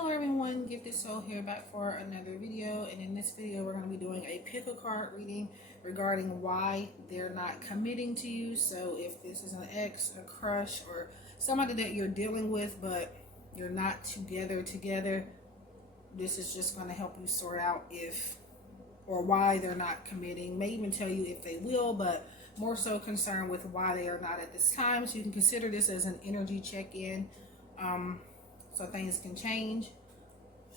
Hello everyone, Gifted Soul here back for another video, and in this video we're going to be doing a pick a card reading regarding why they're not committing to you. So if this is an ex, a crush, or somebody that you're dealing with but you're not together, this is just going to help you sort out if or why they're not committing. May even tell you if they will, but more so concerned with why they are not at this time. So you can consider this as an energy check-in. So things can change.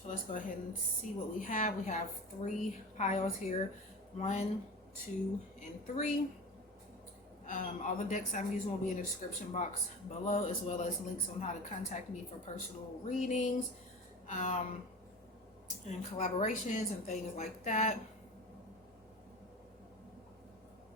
So let's go ahead and see what we have. We have 3 piles here, 1, 2, and 3. All the decks I'm using will be in the description box below, as well as links on how to contact me for personal readings, and collaborations and things like that.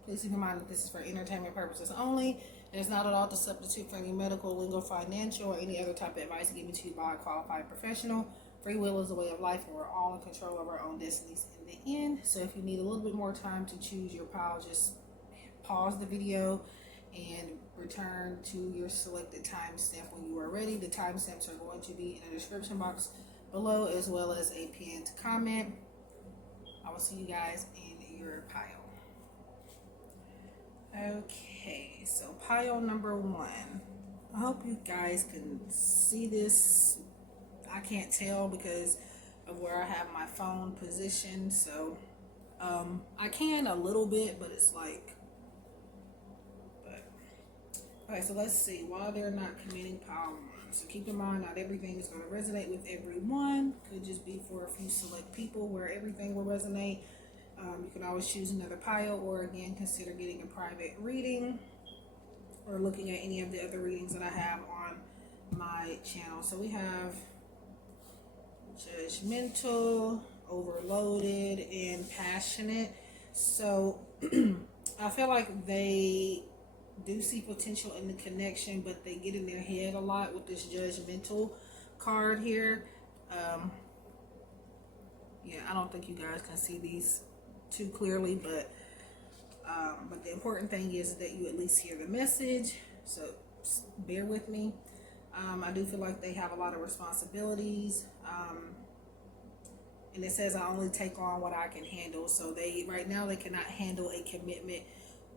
Please keep in mind that this is for entertainment purposes only. It is not at all to substitute for any medical, legal, financial, or any other type of advice given to you by a qualified professional. Free will is a way of life, and we're all in control of our own destinies in the end. So if you need a little bit more time to choose your pile, just pause the video and return to your selected timestamp when you are ready. The timestamps are going to be in the description box below, as well as a pinned comment. I will see you guys in your pile. Okay, so pile number 1. I hope you guys can see this. I can't tell because of where I have my phone positioned, so I can a little bit, but it's like, okay, so let's see why they're not committing pile 1. So keep in mind, not everything is going to resonate with everyone. Could just be for a few select people where everything will resonate. You can always choose another pile, or again consider getting a private reading or looking at any of the other readings that I have on my channel. So we have judgmental, overloaded, and passionate. So I feel like they do see potential in the connection, but they get in their head a lot with this judgmental card here. Yeah, I don't think you guys can see these too clearly, but the important thing is that you at least hear the message, so bear with me. I do feel like they have a lot of responsibilities, and it says I only take on what I can handle. So right now they cannot handle a commitment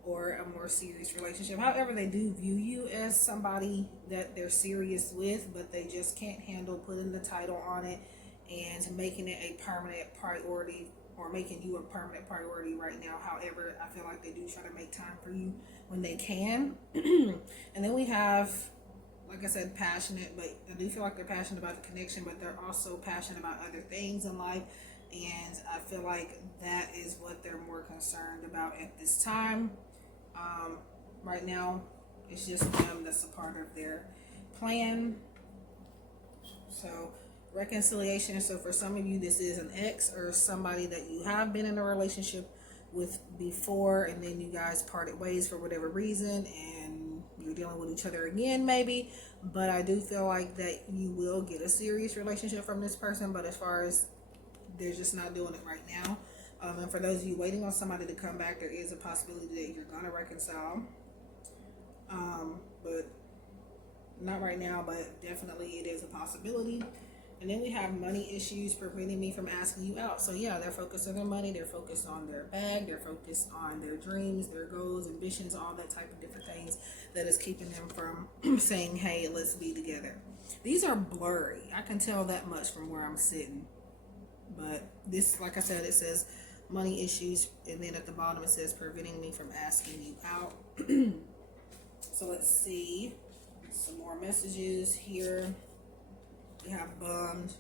or a more serious relationship. However, they do view you as somebody that they're serious with, but they just can't handle putting the title on it and making it a permanent priority, or making you a permanent priority right now. However, I feel like they do try to make time for you when they can. And then we have, like I said, passionate, but I do feel like they're passionate about the connection, but they're also passionate about other things in life. And I feel like that is what they're more concerned about at this time. Right now, it's just them that's a part of their plan. So reconciliation. So for some of you, this is an ex or somebody that you have been in a relationship with before, and then you guys parted ways for whatever reason, and you're dealing with each other again maybe. But I do feel like that you will get a serious relationship from this person, but as far as they're just not doing it right now. And for those of you waiting on somebody to come back, there is a possibility that you're going to reconcile, but not right now, but definitely it is a possibility. And then we have money issues preventing me from asking you out. So yeah, they're focused on their money, they're focused on their bag, they're focused on their dreams, their goals, ambitions, all that type of different things that is keeping them from saying, hey, let's be together. These are blurry. I can tell that much from where I'm sitting. But this, like I said, it says money issues, and then at the bottom it says preventing me from asking you out. So let's see some more messages here. We have bummed.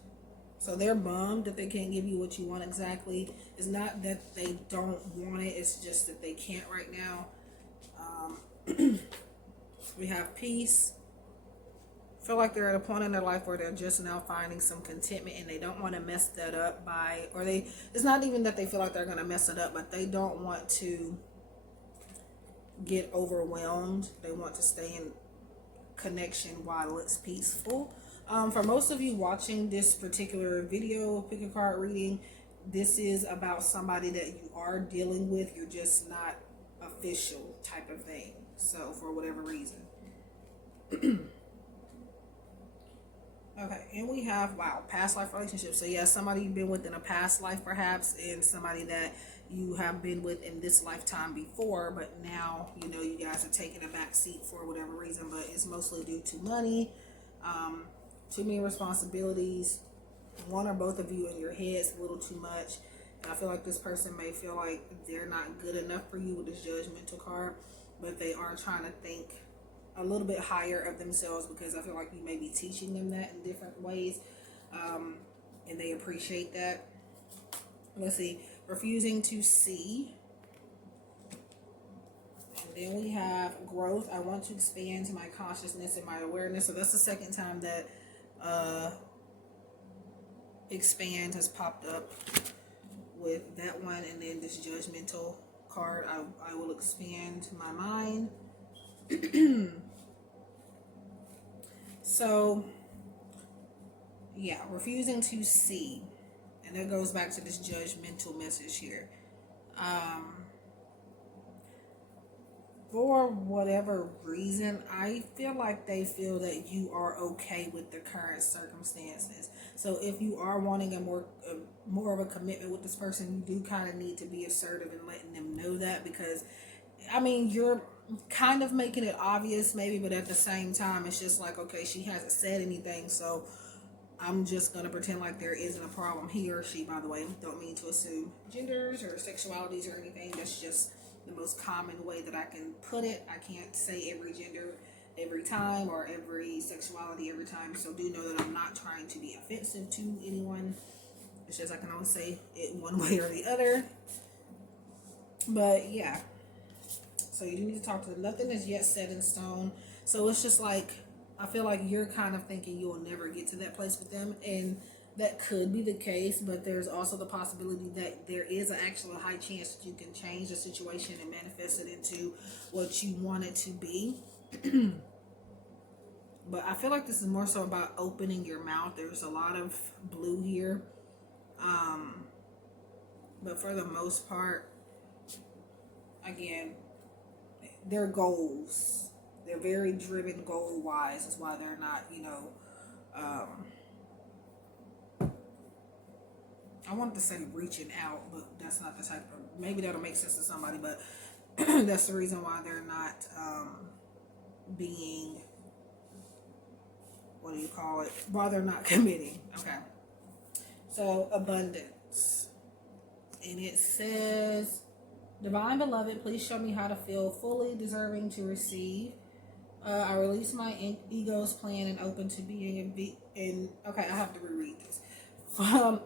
So they're bummed that they can't give you what you want exactly. It's not that they don't want it, it's just that they can't right now. We have peace. I feel like they're at a point in their life where they're just now finding some contentment, and they don't want to mess that up by, or it's not even that they feel like they're going to mess it up, but they don't want to get overwhelmed. They want to stay in connection while it's peaceful. For most of you watching this particular video, pick a card reading, this is about somebody that you are dealing with. You're just not official type of thing. So for whatever reason. Okay, and we have, wow, past life relationships. So yeah, somebody you've been with in a past life perhaps, and somebody that you have been with in this lifetime before, but now, you know, you guys are taking a back seat for whatever reason, but it's mostly due to money, too many responsibilities, one or both of you in your head's a little too much. And I feel like this person may feel like they're not good enough for you with this judgmental card, but they are trying to think a little bit higher of themselves, because I feel like you may be teaching them that in different ways, and they appreciate that. Let's see, refusing to see. And then we have growth. I want to expand to my consciousness and my awareness. So that's the second time that expand has popped up with that one. And then this judgmental card, I will expand my mind. So yeah, refusing to see, and that goes back to this judgmental message here. For whatever reason, I feel like they feel that you are okay with the current circumstances. So if you are wanting a more of a commitment with this person, you do kind of need to be assertive in letting them know that, because I mean, you're kind of making it obvious maybe, but at the same time, it's just like, okay, she hasn't said anything, so I'm just going to pretend like there isn't a problem. He or she, by the way, don't mean to assume genders or sexualities or anything. That's just the most common way that I can put it. I can't say every gender every time or every sexuality every time, so do know that I'm not trying to be offensive to anyone. It's just I can only say it one way or the other. But yeah, so you do need to talk to them. Nothing is yet set in stone. So it's just like, I feel like you're kind of thinking you will never get to that place with them. And that could be the case, but there's also the possibility that there is an actual high chance that you can change the situation and manifest it into what you want it to be. But I feel like this is more so about opening your mouth. There's a lot of blue here. But for the most part, again, their goals, they're very driven goal wise, is why they're not, you know, I wanted to say reaching out, but that's not the type of, maybe that'll make sense to somebody, but that's the reason why they're not being, what do you call it, why they're not committing. Okay, so abundance, and it says, Divine Beloved, please show me how to feel fully deserving to receive. I release my ego's plan and open to being okay, I have to reread this.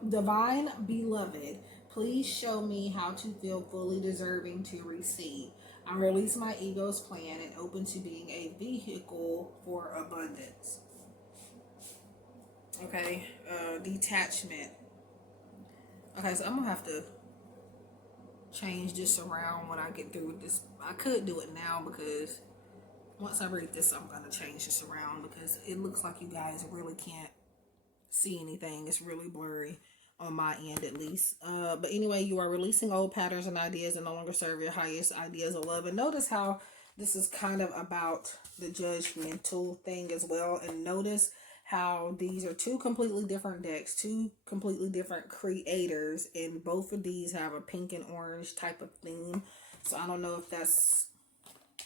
Divine Beloved, please show me how to feel fully deserving to receive. I release my ego's plan and open to being a vehicle for abundance. Okay, detachment. Okay, so I'm gonna have to change this around when I get through with this. I could do it now, because once I read this, I'm going to change this around, because it looks like you guys really can't see anything. It's really blurry on my end, at least. But anyway, you are releasing old patterns and ideas that no longer serve your highest ideas of love. And notice how this is kind of about the judgmental thing as well. And notice how these are two completely different decks, two completely different creators, and both of these have a pink and orange type of theme. So I don't know if that's,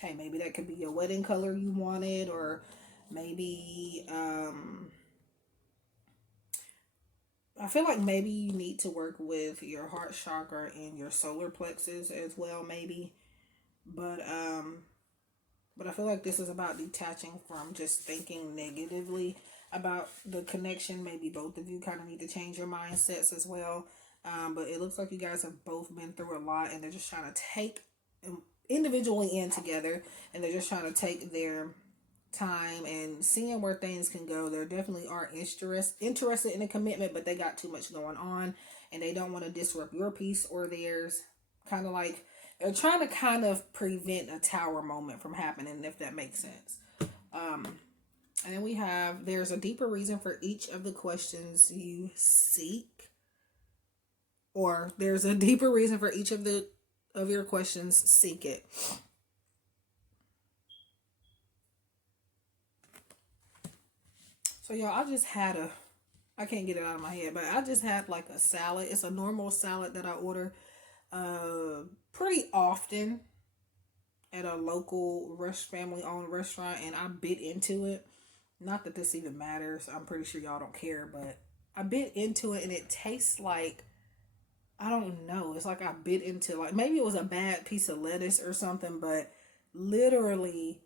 hey, maybe that could be your wedding color you wanted, or maybe I feel like maybe you need to work with your heart chakra and your solar plexus as well, maybe. But I feel like this is about detaching from just thinking negatively about the connection. Maybe both of you kind of need to change your mindsets as well. But it looks like you guys have both been through a lot, and they're just trying to take individually in together, and they're just trying to take their time and seeing where things can go. They definitely are interested in a commitment, but they got too much going on, and they don't want to disrupt your peace or theirs. Kind of like they're trying to kind of prevent a tower moment from happening, if that makes sense. And then we have, there's a deeper reason for each of the questions you seek, or there's a deeper reason for each of your questions, seek it. So y'all, I can't get it out of my head, but I just had like a salad. It's a normal salad that I order pretty often at a local family owned restaurant, and I bit into it. Not that this even matters. I'm pretty sure y'all don't care, but I bit into it and it tastes like, I don't know. It's like I bit into, like, maybe it was a bad piece of lettuce or something, but literally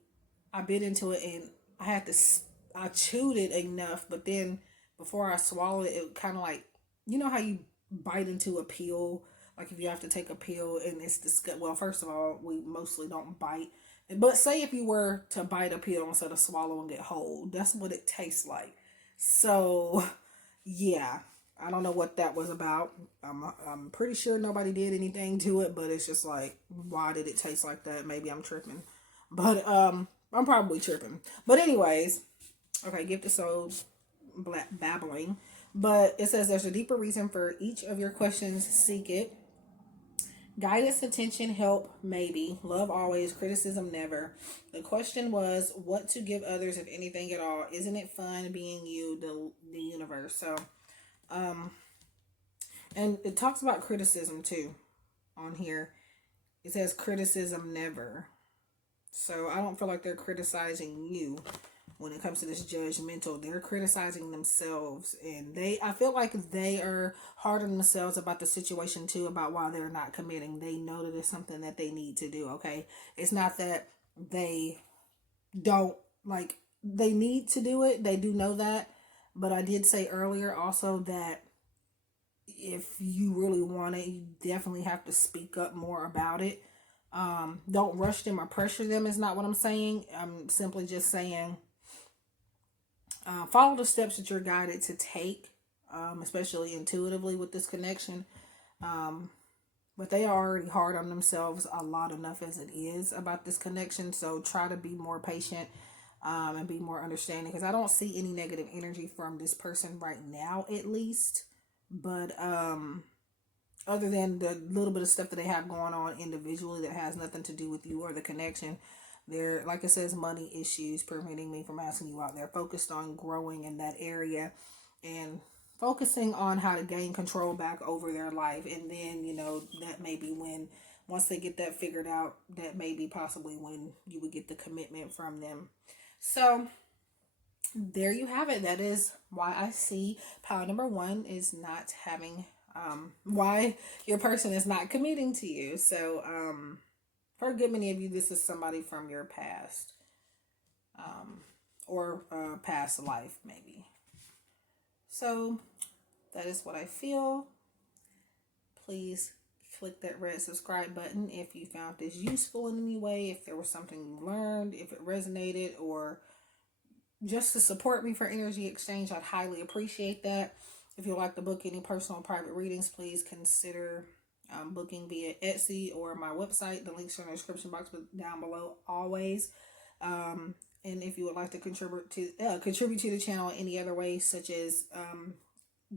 I bit into it and I chewed it enough, but then before I swallowed it, it kind of like, you know how you bite into a peel? Like if you have to take a peel and it's disgusting. Well, first of all, we mostly don't bite. But say if you were to bite a peel instead of swallowing it whole, that's what it tastes like. So, yeah. I don't know what that was about. I'm pretty sure nobody did anything to it, but it's just like, why did it taste like that? Maybe I'm tripping. But I'm probably tripping. But anyways, okay, Gifted Soul babbling. But it says there's a deeper reason for each of your questions. Seek it. Guidance, attention, help, maybe. Love always, criticism never. The question was what to give others, if anything at all. Isn't it fun being you, the universe? So, and it talks about criticism too on here. It says criticism never. So I don't feel like they're criticizing you when it comes to this judgmental. They're criticizing themselves, and I feel like they are hard on themselves about the situation too, about why they're not committing. They know that it's something that they need to do. Okay. It's not that they don't, like, they need to do it. They do know that. But I did say earlier also that if you really want it, you definitely have to speak up more about it. Don't rush them or pressure them is not what I'm saying. I'm simply just saying follow the steps that you're guided to take, especially intuitively with this connection. But they are already hard on themselves a lot enough as it is about this connection. So try to be more patient and be more understanding, because I don't see any negative energy from this person right now, at least. But other than the little bit of stuff that they have going on individually that has nothing to do with you or the connection, they're, like it says, money issues preventing me from asking you out. They're focused on growing in that area and focusing on how to gain control back over their life. And then, that may be when, once they get that figured out, that may be possibly when you would get the commitment from them. So there you have it. That is why I see pile number 1 is not having, why your person is not committing to you. So, for a good many of you, this is somebody from your past, or past life, maybe. So that is what I feel. Please click that red subscribe button if you found this useful in any way, if there was something you learned, if it resonated, or just to support me for energy exchange. I'd highly appreciate that. If you'd like to book any personal and private readings, please consider booking via Etsy or my website. The links are in the description box down below always. And if you would like to contribute to the channel in any other way, such as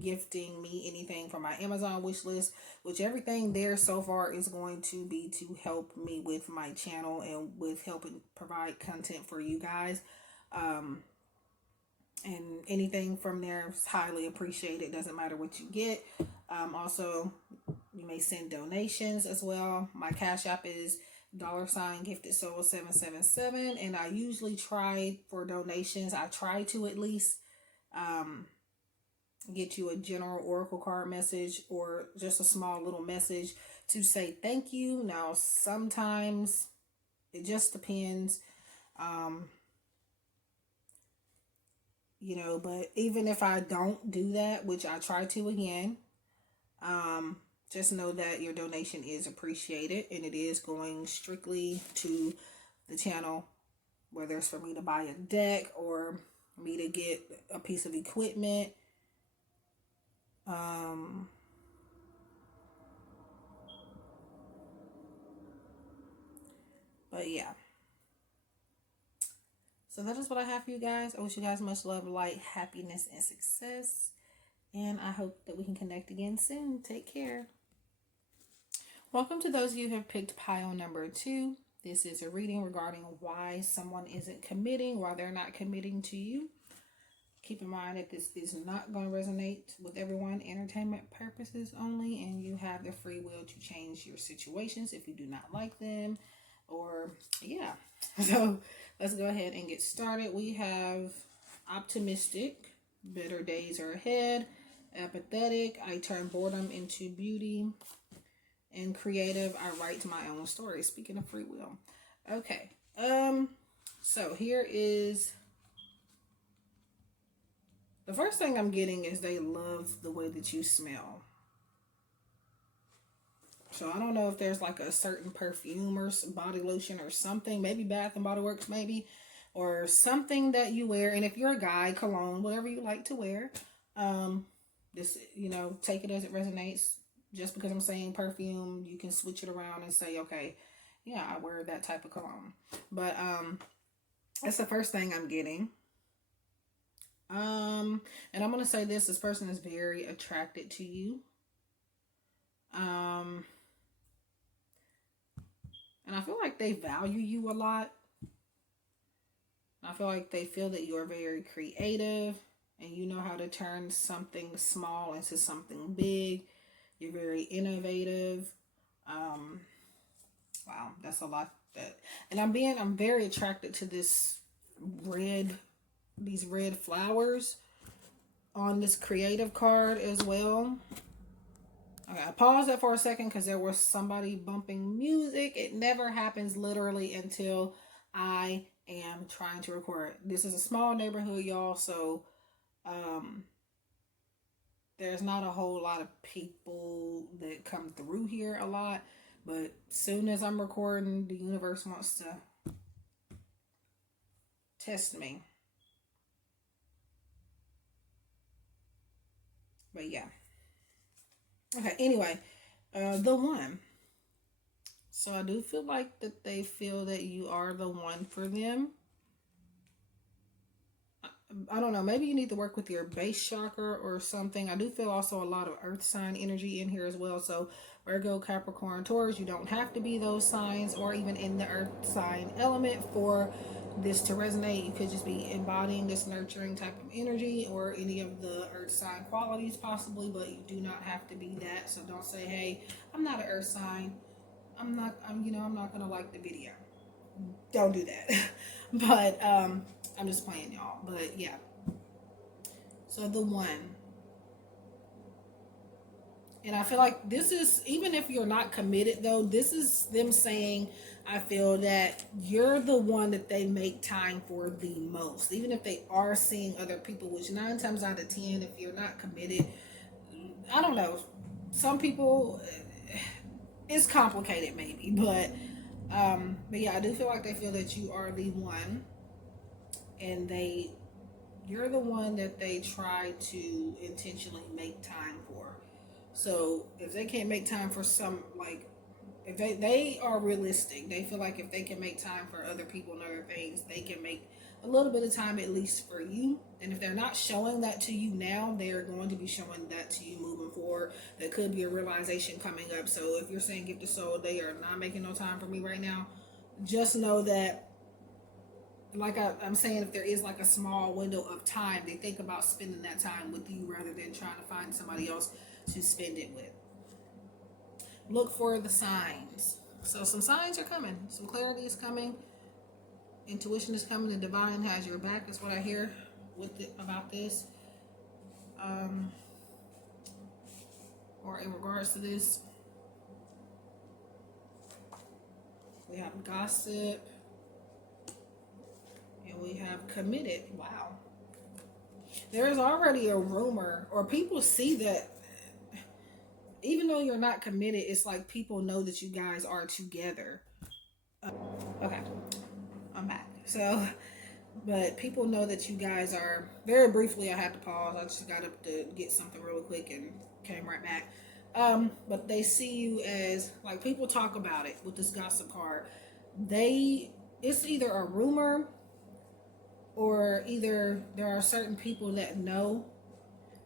gifting me anything from my Amazon wish list, which everything there so far is going to be to help me with my channel and with helping provide content for you guys. And anything from there is highly appreciated. Doesn't matter what you get. Also, you may send donations as well. My Cash App is $GiftedSoul777, and I usually try for donations. I try to at least get you a general oracle card message or just a small little message to say thank you. Now, sometimes it just depends. But even if I don't do that, which I try to again, just know that your donation is appreciated, and it is going strictly to the channel, whether it's for me to buy a deck or me to get a piece of equipment. But yeah. So that is what I have for you guys. I wish you guys much love, light, happiness, and success. And I hope that we can connect again soon. Take care. Welcome to those of you who have picked pile number 2. This is a reading regarding why someone isn't committing, why they're not committing to you. Keep in mind that this is not going to resonate with everyone, entertainment purposes only, and you have the free will to change your situations if you do not like them, or yeah. So let's go ahead and get started. We have optimistic, better days are ahead. Apathetic, I turn boredom into beauty. And creative, I write my own story. Speaking of free will. Okay. So here is the first thing I'm getting is they love the way that you smell. So I don't know if there's like a certain perfume or body lotion or something, maybe Bath and Body Works, maybe, or something that you wear. And if you're a guy, cologne, whatever you like to wear, this, take it as it resonates. Just because I'm saying perfume, you can switch it around and say, okay, yeah, I wear that type of cologne. But that's the first thing I'm getting. And I'm going to say this person is very attracted to you. And I feel like they value you a lot. I feel like they feel that you're very creative and you know how to turn something small into something big. You're very innovative. Wow, that's a lot. And I'm very attracted to these red flowers on this creative card as well. Okay, I paused that for a second because there was somebody bumping music. It never happens literally until I am trying to record. This is a small neighborhood, y'all, so there's not a whole lot of people that come through here a lot, but soon as I'm recording, the universe wants to test me. But yeah. Okay, anyway, the one. So I do feel like that they feel that you are the one for them. I don't know, maybe you need to work with your base chakra or something. I do feel also a lot of earth sign energy in here as well. So Virgo, Capricorn, Taurus, you don't have to be those signs or even in the earth sign element for this to resonate. You could just be embodying this nurturing type of energy or any of the earth sign qualities possibly, but you do not have to be that. So don't say, hey, I'm not an earth sign. I'm not going to like the video. Don't do that. But I'm just playing, y'all. But yeah. So the one. And I feel like this is, even if you're not committed though, this is them saying, I feel that you're the one that they make time for the most. Even if they are seeing other people, which 9 times out of 10, if you're not committed, I don't know. Some people, it's complicated maybe, but yeah, I do feel like they feel that you are the one, and you're the one that they try to intentionally make time for. So if they can't make time for if they are realistic, they feel like if they can make time for other people and other things, they can make a little bit of time at least for you. And if they're not showing that to you now, they're going to be showing that to you moving forward. There could be a realization coming up. So if you're saying Gifted Soul, they are not making no time for me right now, just know that, like I'm saying, if there is like a small window of time, they think about spending that time with you rather than trying to find somebody else to spend it with. Look for the signs. So some signs are coming. Some clarity is coming. Intuition is coming. The divine has your back is what I hear about this. Or in regards to this. We have gossip. And we have committed. Wow. There is already a rumor, or people see that even though you're not committed, it's like people know that you guys are together. Okay, I'm back. So, but people know that you guys are, very briefly, I had to pause. I just got up to get something really quick and came right back. But they see you as, like, people talk about it with this gossip card. It's either a rumor or either there are certain people that know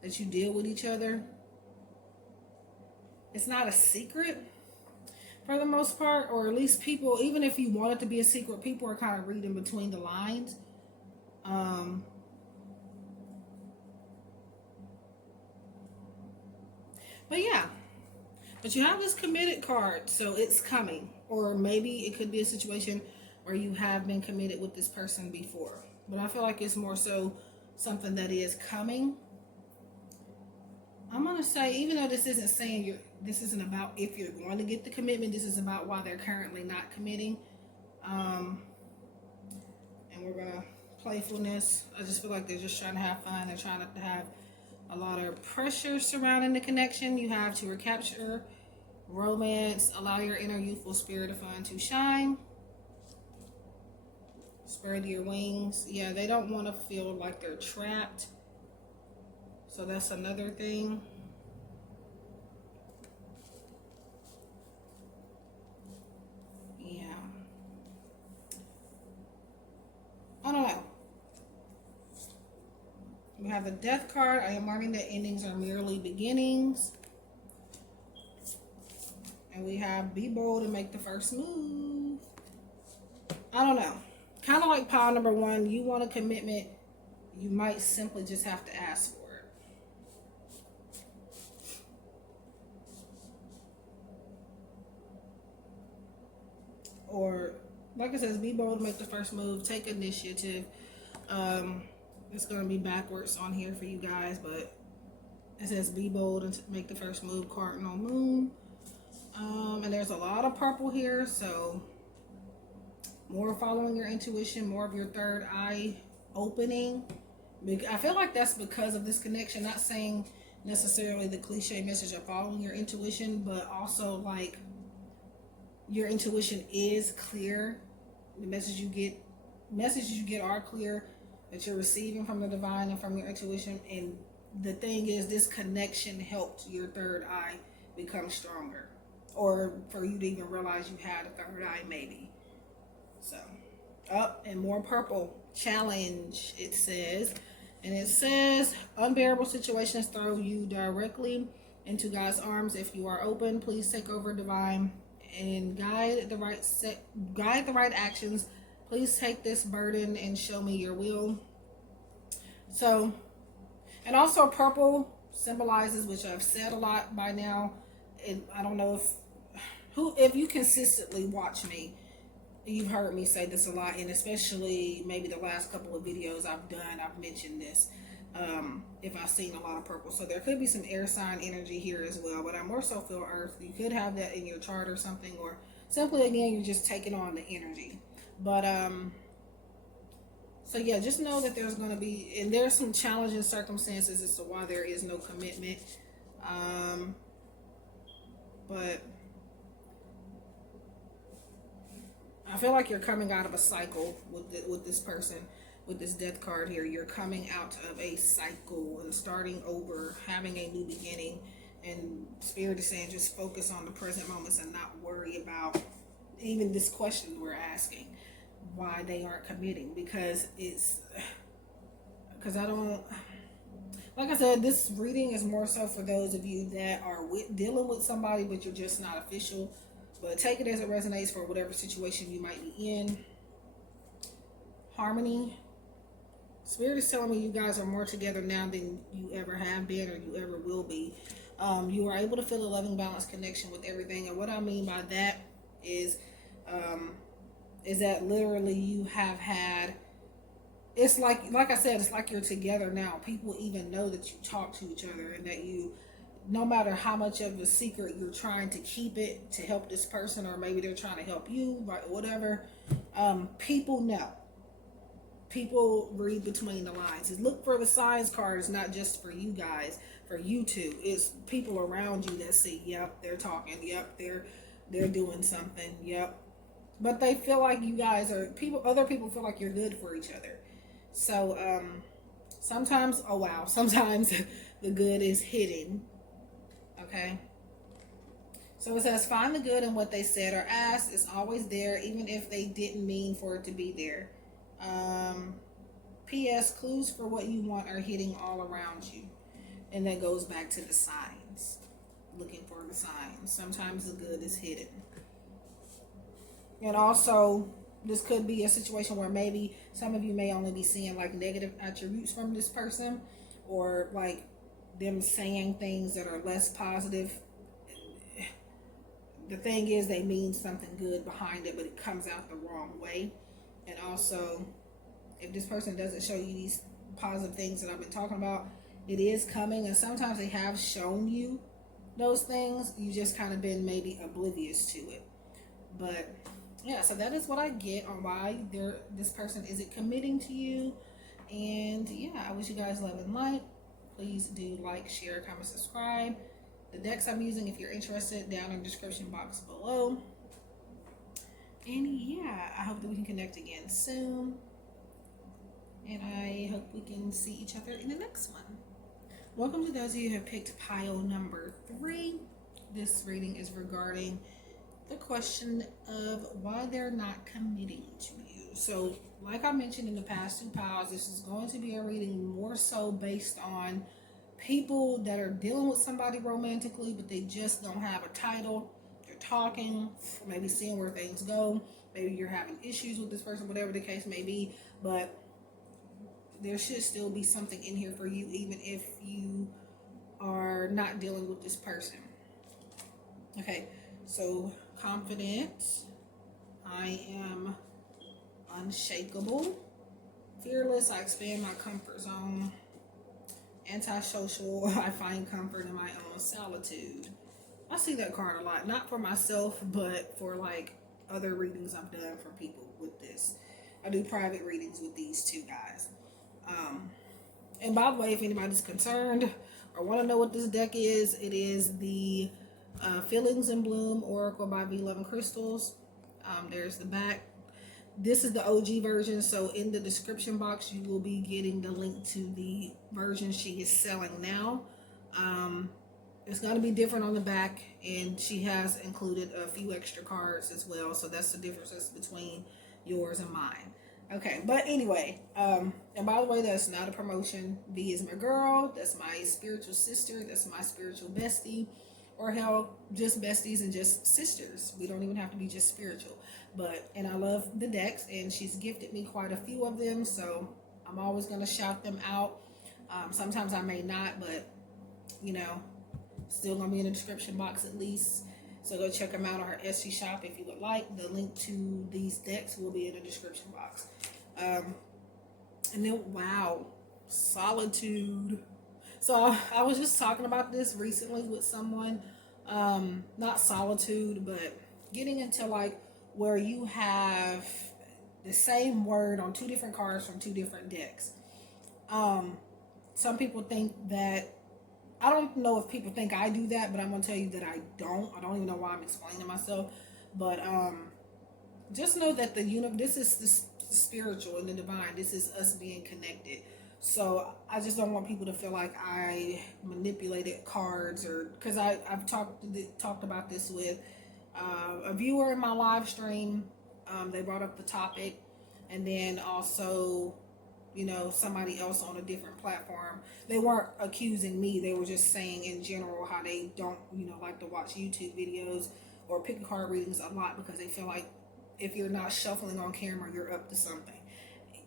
that you deal with each other. It's not a secret for the most part, or at least people, even if you want it to be a secret, people are kind of reading between the lines. But yeah, but you have this committed card, so it's coming. Or maybe it could be a situation where you have been committed with this person before. But I feel like it's more so something that is coming. I'm going to say, even though this isn't saying this isn't about if you're going to get the commitment, this is about why they're currently not committing. And we're going to playfulness. I just feel like they're just trying to have fun. They're trying to have a lot of pressure surrounding the connection. You have to recapture romance, allow your inner youthful spirit of fun to shine, spread your wings. Yeah, they don't want to feel like they're trapped. So that's another thing. Yeah. I don't know. We have the death card. I am learning that endings are merely beginnings. And we have be bold and make the first move. I don't know. Kind of like pile number one. You want a commitment. You might simply just have to ask for it. Or, like I said, be bold, make the first move, take initiative. It's going to be backwards on here for you guys, but it says be bold and make the first move, cardinal moon. And there's a lot of purple here, so more following your intuition, more of your third eye opening. I feel like that's because of this connection, not saying necessarily the cliche message of following your intuition, but also like your intuition is clear. The messages you get are clear, that you're receiving from the divine and from your intuition. And the thing is, this connection helped your third eye become stronger, or for you to even realize you had a third eye, maybe. So, up and more purple. Challenge, it says. And it says, unbearable situations throw you directly into God's arms. If you are open, please take over divine and guide the right actions. Please take this burden and show me your will. So, and also purple symbolizes, which I've said a lot by now, and I don't know if you consistently watch me, you've heard me say this a lot, and especially maybe the last couple of videos I've mentioned this. If I've seen a lot of purple, so there could be some air sign energy here as well, but I more so feel earth. You could have that in your chart or something, or simply again you're just taking on the energy. But so yeah, just know that there's going to be, and there's some challenging circumstances as to why there is no commitment. But I feel like you're coming out of a cycle with this person. With this death card here, you're coming out of a cycle and starting over, having a new beginning. And Spirit is saying just focus on the present moments and not worry about even this question we're asking, why they aren't committing. Because I don't, like I said, this reading is more so for those of you that are dealing with somebody, but you're just not official. But take it as it resonates for whatever situation you might be in. Harmony. Spirit is telling me you guys are more together now than you ever have been or you ever will be. You are able to feel a loving, balanced connection with everything. And what I mean by that is that literally you have had, it's like I said, it's like you're together now. People even know that you talk to each other, and that you, no matter how much of a secret you're trying to keep it to help this person, or maybe they're trying to help you, right, whatever, people know. People read between the lines. Look for the signs card. It's not just for you guys, for you two. It's people around you that see, yep, they're talking, yep, they're doing something, yep. But they feel like you guys are, other people feel like you're good for each other. So, sometimes, oh wow, sometimes the good is hidden. Okay? So it says, find the good in what they said or asked. It's always there, even if they didn't mean for it to be there. P.S. Clues for what you want are hidden all around you. And that goes back to the signs. Looking for the signs. Sometimes the good is hidden. And also, this could be a situation where maybe some of you may only be seeing like negative attributes from this person, or like them saying things that are less positive, the thing is they mean something good behind it, but it comes out the wrong way. And also, if this person doesn't show you these positive things that I've been talking about, it is coming. And sometimes they have shown you those things, you just kind of been maybe oblivious to it. But yeah, so that is what I get on why this person isn't committing to you. And yeah, I wish you guys love and light. Please do like, share, comment, subscribe. The decks I'm using, if you're interested, down in the description box below. And yeah, I hope that we can connect again soon. And I hope we can see each other in the next one. Welcome to those of you who have picked pile number 3. This reading is regarding the question of why they're not committing to you. So, like I mentioned in the past 2 piles, this is going to be a reading more so based on people that are dealing with somebody romantically, but they just don't have a title. They're talking, maybe seeing where things go. Maybe you're having issues with this person, whatever the case may be, but there should still be something in here for you, even if you are not dealing with this person. Okay, so confident. I am unshakable. Fearless. I expand my comfort zone. Antisocial. I find comfort in my own solitude. I see that card a lot. Not for myself, but for like other readings I've done for people with this. I do private readings with these 2 guys. And by the way, if anybody's concerned or want to know what this deck is, it is the Feelings in Bloom Oracle by V11 Crystals. There's the back. This is the OG version, so in the description box you will be getting the link to the version she is selling now. It's going to be different on the back, and she has included a few extra cards as well, so that's the differences between yours and mine. Okay, but anyway, and by the way, that's not a promotion. V is my girl. That's my spiritual sister. That's my spiritual bestie. Or hell, just besties and just sisters. We don't even have to be just spiritual. And I love the decks, and she's gifted me quite a few of them, so I'm always going to shout them out. Sometimes I may not, but, you know, still going to be in the description box at least. So go check them out on her Etsy shop if you would like. The link to these decks will be in the description box. And then, wow, solitude. So I was just talking about this recently with someone. Not solitude, but getting into like where you have the same word on 2 different cards from 2 different decks. Some people think that, I don't know if people think I do that, but I'm going to tell you that I don't. I don't even know why I'm explaining myself. But just know that this is the spiritual and the divine. This is us being connected. So I just don't want people to feel like I manipulated cards, or because I've talked about this with a viewer in my live stream. They brought up the topic, and then also, you know, somebody else on a different platform. They weren't accusing me. They were just saying in general how they don't, you know, like to watch YouTube videos or Pickacardreadings a lot because they feel like if you're not shuffling on camera, you're up to something.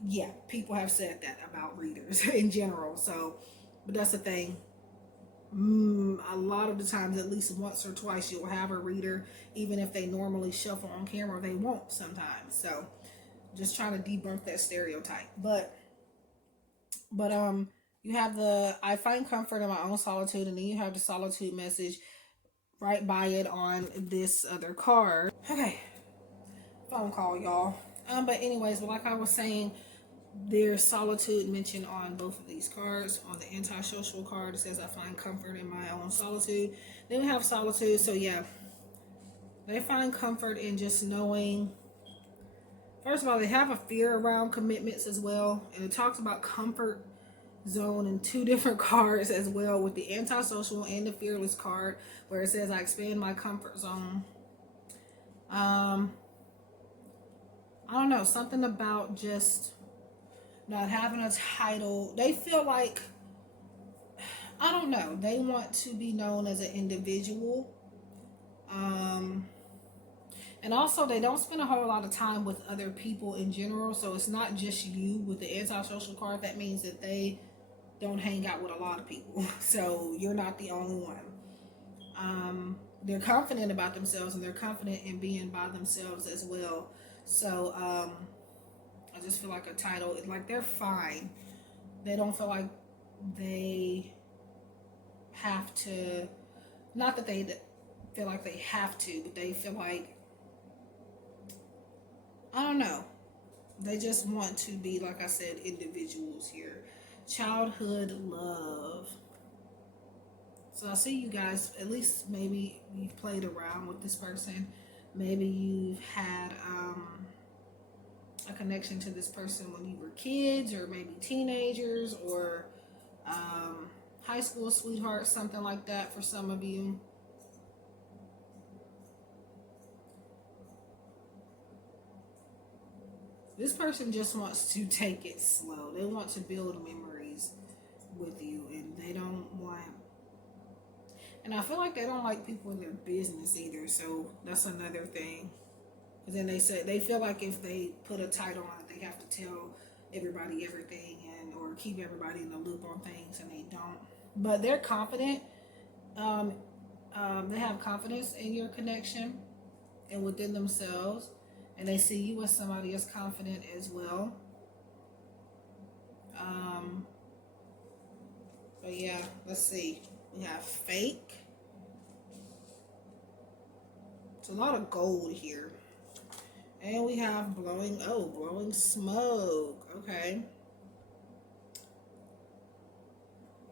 Yeah, people have said that about readers in general. So, but that's the thing. A lot of the times, at least once or twice, you'll have a reader, even if they normally shuffle on camera, they won't sometimes. So, just trying to debunk that stereotype. But you have the I find comfort in my own solitude, and then you have the solitude message right by it on this other card. Okay, phone call, y'all. But anyways, like I was saying, there's solitude mentioned on both of these cards. On the antisocial card, it says I find comfort in my own solitude. Then we have solitude. So yeah, they find comfort in just knowing. First of all, they have a fear around commitments as well, and it talks about comfort zone in 2 different cards as well, with the antisocial and the fearless card, where it says I expand my comfort zone. I don't know, something about just not having a title. They feel like, I don't know, they want to be known as an individual. And also they don't spend a whole lot of time with other people in general. So it's not just you with the antisocial card. That means that they don't hang out with a lot of people. So you're not the only one. They're confident about themselves, and they're confident in being by themselves as well. So I just feel like a title, like they're fine. They don't feel like they have to, not that they feel like they have to, but they feel like, I don't know, they just want to be, like I said, individuals here. Childhood love. So I see you guys, at least maybe you've played around with this person. Maybe you've had a connection to this person when you were kids, or maybe teenagers, or high school sweethearts, something like that for some of you. This person just wants to take it slow. They want to build memories with you, and they don't want, and I feel like they don't like people in their business either, so that's another thing. Because then they say they feel like if they put a title on it, they have to tell everybody everything, and or keep everybody in the loop on things, and they don't. But they're confident. They have confidence in your connection and within themselves, and they see you as somebody as confident as well. But yeah, let's see. We have fake. It's a lot of gold here. And we have blowing smoke. Okay.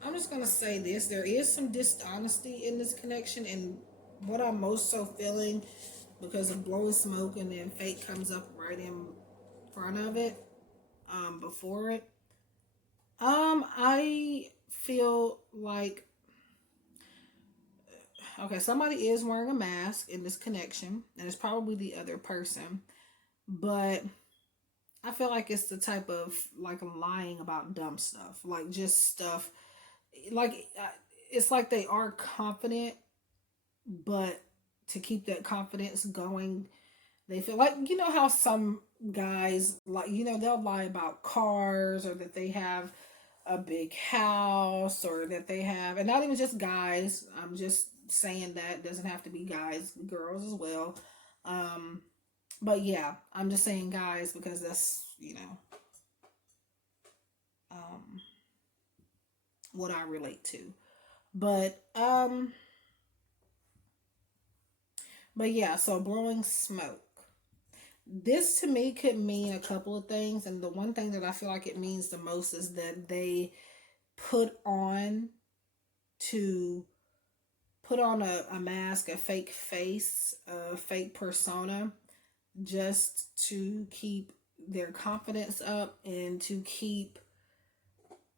I'm just going to say this. There is some dishonesty in this connection. And what I'm most so feeling, because of blowing smoke and then fake comes up right in front of it, before it. I feel like, okay, somebody is wearing a mask in this connection, and it's probably the other person, but I feel like it's the type of, like, lying about dumb stuff, like just stuff, like, it's like they are confident, but to keep that confidence going, they feel like, you know how some guys, like, you know, they'll lie about cars, or that they have a big house, or that they have, and not even just guys, I'm just saying that it doesn't have to be guys, girls as well. But yeah, I'm just saying guys because that's, you know, what I relate to. But yeah, so blowing smoke. This to me could mean a couple of things, and the one thing that I feel like it means the most is that they put on a mask, a fake face, a fake persona, just to keep their confidence up, and to keep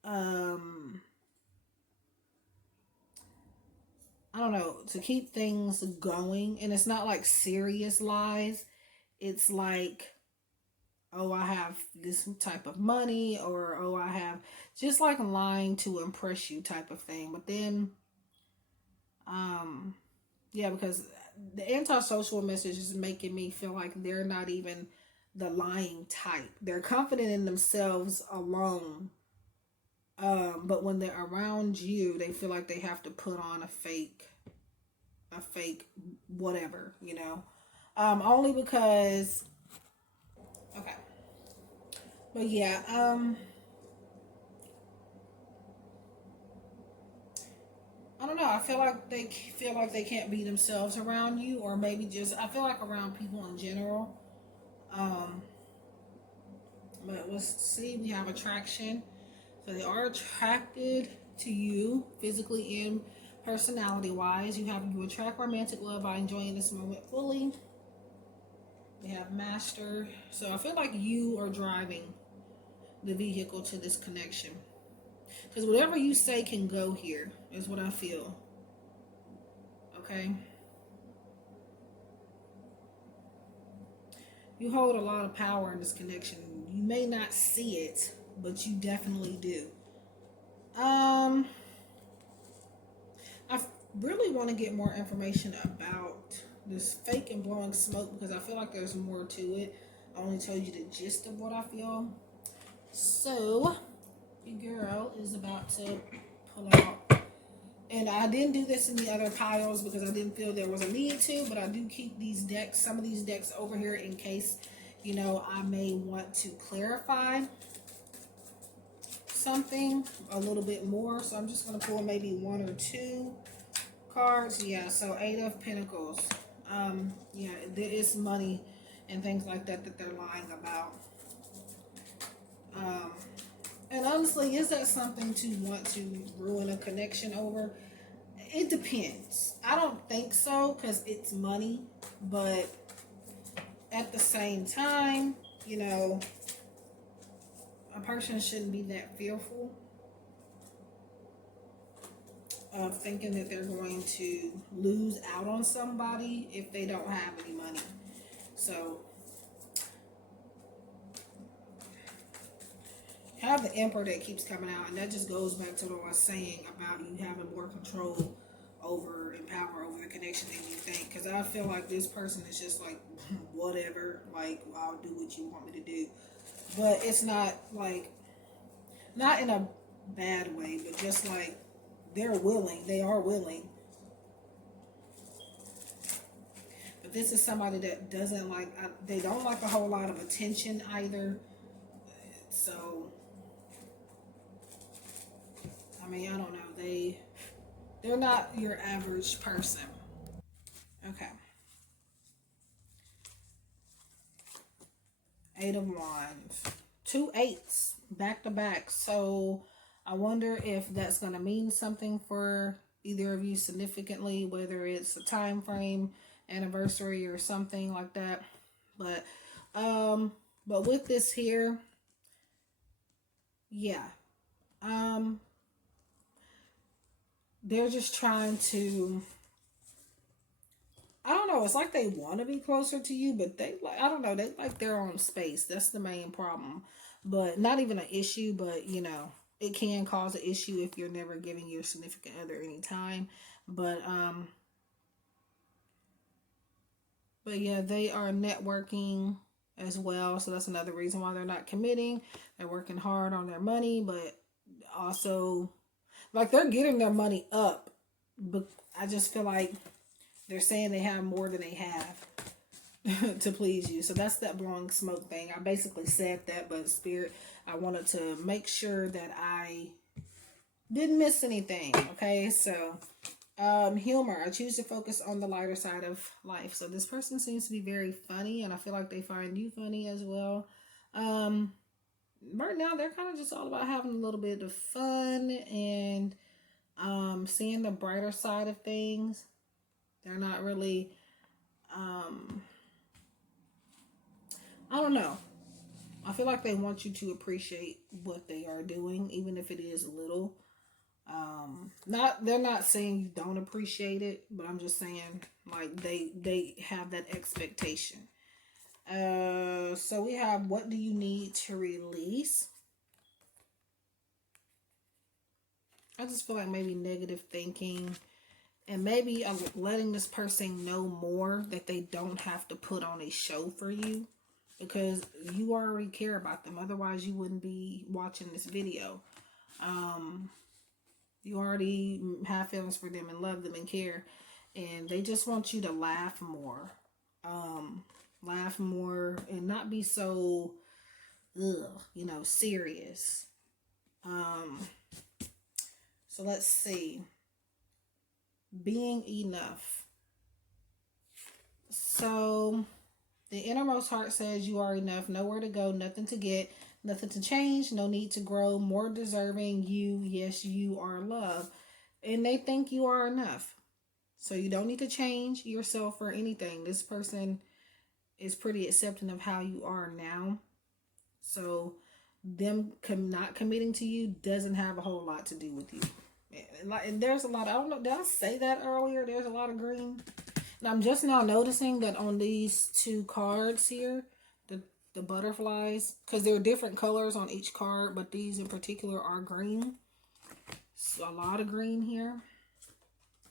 I don't know, to keep things going. And it's not like serious lies. It's like, oh, I have this type of money, or oh, I have, just like lying to impress you type of thing. But then, yeah, because the antisocial message is making me feel like they're not even the lying type. They're confident in themselves alone. But when they're around you, they feel like they have to put on a fake whatever, you know. Only because, okay. But yeah, I don't know. I feel like they can't be themselves around you, or maybe just, I feel like around people in general. But let's see, we have attraction. So they are attracted to you physically and personality wise. You attract romantic love by enjoying this moment fully. We have master. So I feel like you are driving the vehicle to this connection. Because whatever you say can go here, is what I feel. Okay? You hold a lot of power in this connection. You may not see it, but you definitely do. I really want to get more information about this fake and blowing smoke, because I feel like there's more to it. I only told you the gist of what I feel. So, Your girl is about to pull out. And I didn't do this in the other piles because I didn't feel there was a need to, but I do keep these decks, some of these decks over here in case, you know, I may want to clarify something a little bit more. So I'm just going to pull maybe 1 or 2 cards. Yeah, so 8 of Pentacles. Yeah, there is money and things like that that they're lying about. And honestly, is that something to want to ruin a connection over? It depends. I don't think so because it's money, but at the same time, you know, a person shouldn't be that fearful of thinking that they're going to lose out on somebody if they don't have any money. So, have the Emperor that keeps coming out, and that just goes back to what I was saying about you having more control over and power over the connection than you think. Because I feel like this person is just like, whatever, like, I'll do what you want me to do. But it's not like, not in a bad way, but just like they're willing, they are willing. But this is somebody that doesn't like, they don't like a whole lot of attention either. So, I mean, I don't know. They're not your average person. Okay. 8 of Wands. 2 8s back to back. So I wonder if that's going to mean something for either of you significantly, whether it's a time frame, anniversary, or something like that. But with this here, yeah. They're just trying to, I don't know, it's like they want to be closer to you, but they like, I don't know, they like their own space. That's the main problem. But not even an issue, but you know, it can cause an issue if you're never giving your significant other any time. But yeah, they are networking as well. So that's another reason why they're not committing. They're working hard on their money, but also like they're getting their money up. But I just feel like they're saying they have more than they have to please you. So that's that blowing smoke thing. I basically said that, but Spirit, I wanted to make sure that I didn't miss anything. Okay, so humor. I choose to focus on the lighter side of life. So this person seems to be very funny, and I feel like they find you funny as well. Right now they're kind of just all about having a little bit of fun and seeing the brighter side of things. They're not really I don't know. I feel like they want you to appreciate what they are doing, even if it is little. They're not saying you don't appreciate it, but I'm just saying like they have that expectation. So we have, what do you need to release? I just feel like maybe negative thinking, and maybe I'm letting this person know more that they don't have to put on a show for you, because you already care about them. Otherwise, you wouldn't be watching this video. You already have feelings for them and love them and care, and they just want you to laugh more. Laugh more and not be so, serious. So let's see. Being enough. So the innermost heart says you are enough. Nowhere to go, nothing to get, nothing to change, no need to grow, more deserving. You, yes, you are love. And they think you are enough. So you don't need to change yourself or anything. This person is pretty accepting of how you are now. So them not committing to you doesn't have a whole lot to do with you. And there's a lot, I don't know, did I say that earlier? There's a lot of green. And I'm just now noticing that on these 2 cards here, the butterflies, because there are different colors on each card, but these in particular are green. So a lot of green here.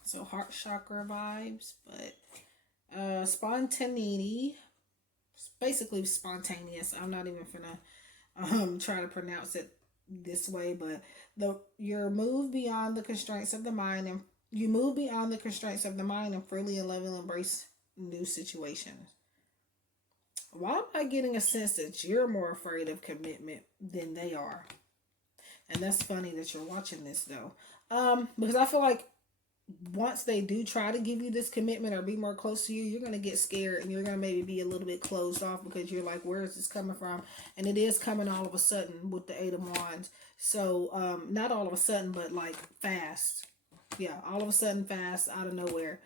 So heart chakra vibes, but spontaneity, basically spontaneous. I'm not even gonna try to pronounce it this way, but you move beyond the constraints of the mind, and you move beyond the constraints of the mind and freely and lovingly embrace new situations. Why am I getting a sense that you're more afraid of commitment than they are? And that's funny that you're watching this though. Because I feel like once they do try to give you this commitment or be more close to you, you're going to get scared and you're going to maybe be a little bit closed off because you're like, where is this coming from? And it is coming all of a sudden with the Eight of Wands. So, not all of a sudden, but like fast. Yeah, all of a sudden fast out of nowhere.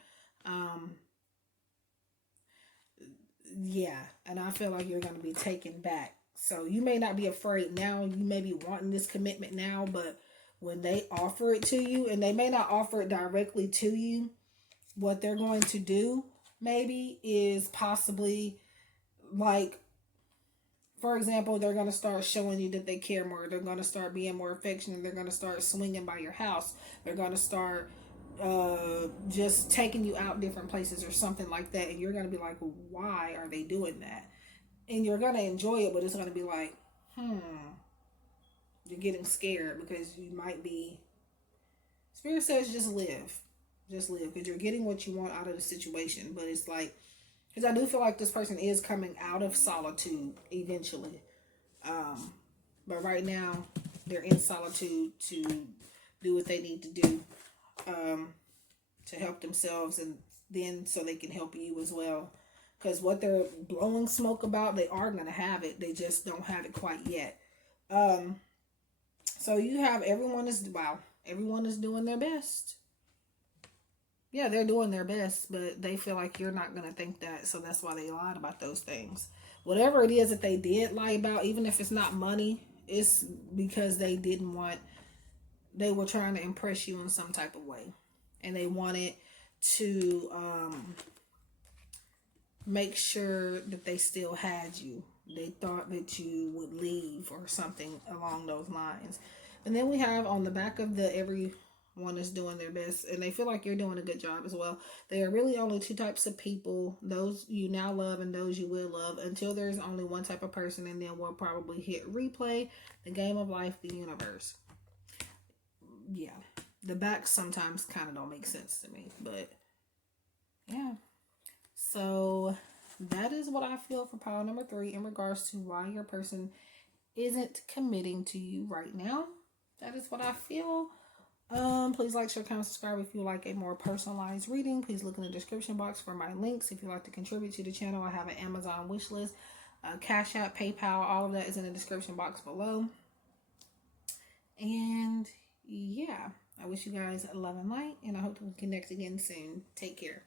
Yeah, and I feel like you're going to be taken back. So you may not be afraid now. You may be wanting this commitment now, but when they offer it to you, and they may not offer it directly to you, what they're going to do maybe is possibly like, for example, they're going to start showing you that they care more. They're going to start being more affectionate. They're going to start swinging by your house. They're going to start just taking you out different places or something like that. And you're going to be like, why are they doing that? And you're going to enjoy it, but it's going to be like, you're getting scared because you might be, Spirit says just live. Just live, because you're getting what you want out of the situation. But it's like, because I do feel like this person is coming out of solitude eventually. But right now, they're in solitude to do what they need to do to help themselves, and then so they can help you as well. Because what they're blowing smoke about, they are going to have it. They just don't have it quite yet. So you have everyone is doing their best. Yeah, they're doing their best, but they feel like you're not going to think that. So that's why they lied about those things. Whatever it is that they did lie about, even if it's not money, it's because they were trying to impress you in some type of way. And they wanted to make sure that they still had you. They thought that you would leave or something along those lines. And then we have on the back of the everyone is doing their best, and they feel like you're doing a good job as well. There are really only two types of people, those you now love and those you will love, until there's only one type of person, and then we'll probably hit replay, the game of life, the universe. Yeah. The backs sometimes kind of don't make sense to me, but yeah. So that is what I feel for pile number 3 in regards to why your person isn't committing to you right now. That is what I feel. Please like, share, comment, subscribe if you like a more personalized reading. Please look in the description box for my links. If you'd like to contribute to the channel, I have an Amazon wish list, Cash App, PayPal, all of that is in the description box below. And yeah, I wish you guys love and light, and I hope to connect again soon. Take care.